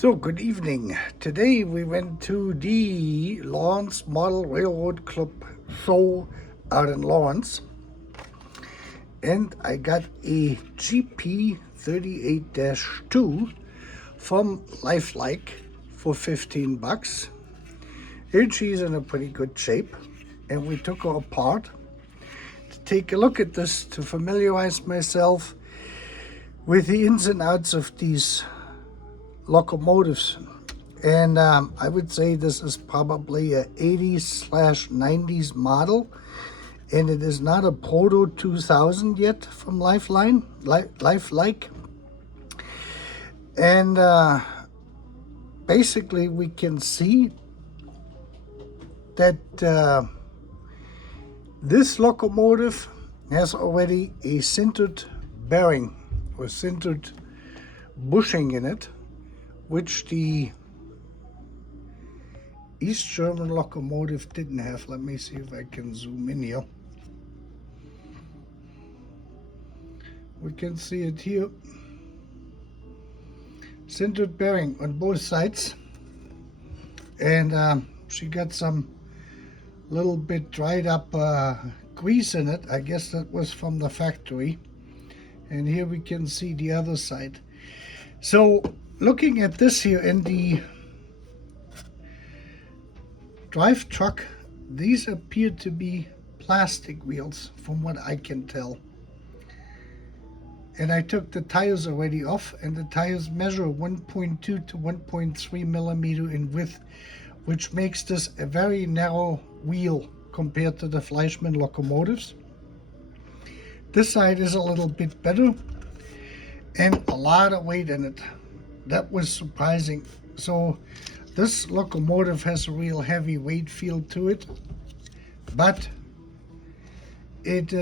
So, good evening. Today we went to the Lawrence Model Railroad Club show out in Lawrence, and I got a GP 38-2 from Life-Like for 15 bucks. Here she's in a pretty good shape, and we took her apart to take a look at this to familiarize myself with the ins and outs of these locomotives. And I would say this is probably a 80s/90s model, and it is not a Proto 2000 yet from Life-Like. And basically we can see that this locomotive has already a sintered bearing or sintered bushing in it, which the East German locomotive didn't have. Let me see if I can zoom in here. We can see it here. Sintered bearing on both sides. And she got some little bit dried up grease in it. I guess that was from the factory. And here we can see the other side. So looking at this here in the drive truck, these appear to be plastic wheels from what I can tell. And I took the tires already off, and the tires measure 1.2 to 1.3 millimeter in width, which makes this a very narrow wheel compared to the Fleischmann locomotives. This side is a little bit better and a lot of weight in it. That was surprising. So this locomotive has a real heavy weight feel to it, but it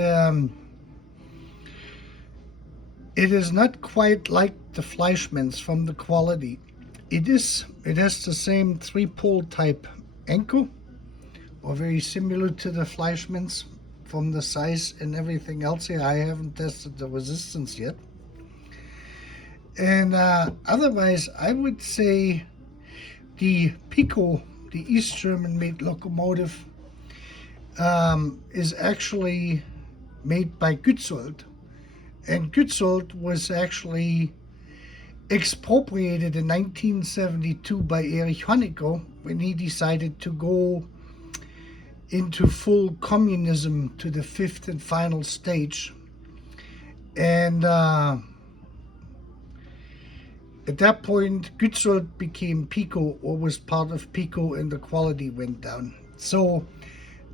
is not quite like the Fleischmann's from the quality. It has the same 3-pole type anchor, or very similar to the Fleischmann's from the size and everything else here. I haven't tested the resistance yet. And otherwise, I would say the Pico, the East German made locomotive, is actually made by Gützold. And Gützold was actually expropriated in 1972 by Erich Honecker when he decided to go into full communism to the 5th and final stage. And at that point, Gützold became Pico, or was part of Pico, and the quality went down. So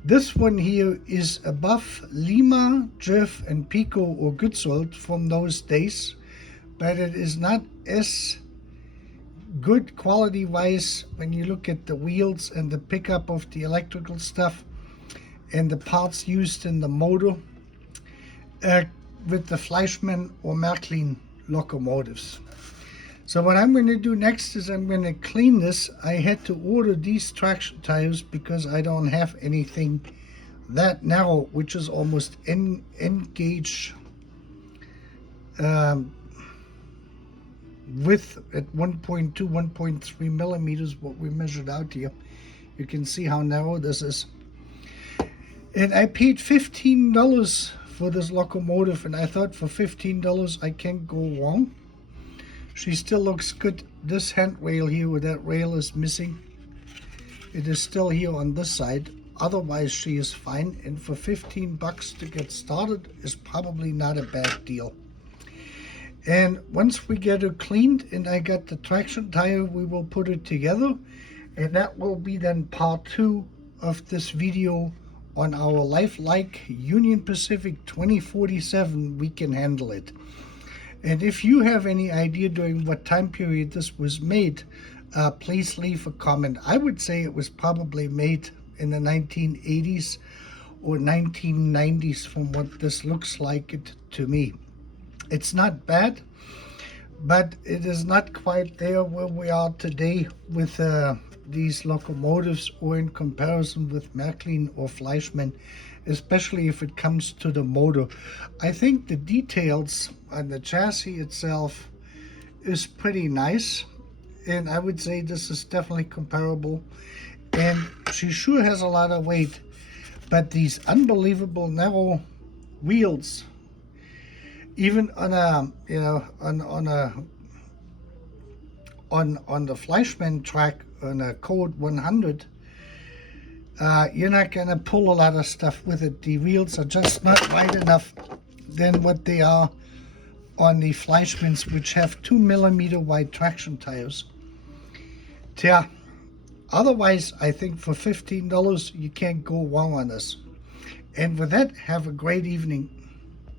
this one here is above Lima, Jeff, and Pico or Gützold from those days, but it is not as good quality-wise when you look at the wheels and the pickup of the electrical stuff and the parts used in the motor with the Fleischmann or Märklin locomotives. So what I'm going to do next is I'm going to clean this. I had to order these traction tires because I don't have anything that narrow, which is almost N-gauge width at 1.2, 1.3 millimeters, what we measured out here. You can see how narrow this is. And I paid $15 for this locomotive, and I thought for $15 I can't go wrong. She still looks good. This handrail here where that rail is missing, it is still here on this side. Otherwise she is fine, and for 15 bucks to get started is probably not a bad deal. And once we get her cleaned and I got the traction tire, we will put it together, and that will be then part 2 of this video on our Life-Like Union Pacific 2047. We can handle it. And if you have any idea during what time period this was made, please leave a comment. I would say it was probably made in the 1980s or 1990s from what this looks like it to me. It's not bad, but it is not quite there where we are today with these locomotives, or in comparison with Märklin or Fleischmann, especially if it comes to the motor. I think the details on the chassis itself is pretty nice. and I would say this is definitely comparable. And she sure has a lot of weight, but these unbelievable narrow wheels, even on a on the Fleischmann track on a Code 100, you're not gonna pull a lot of stuff with it. The wheels are just not wide enough than what they are on the Fleischmanns, which have 2 mm wide traction tires. Yeah. Otherwise, I think for $15 you can't go wrong on this. And with that, have a great evening.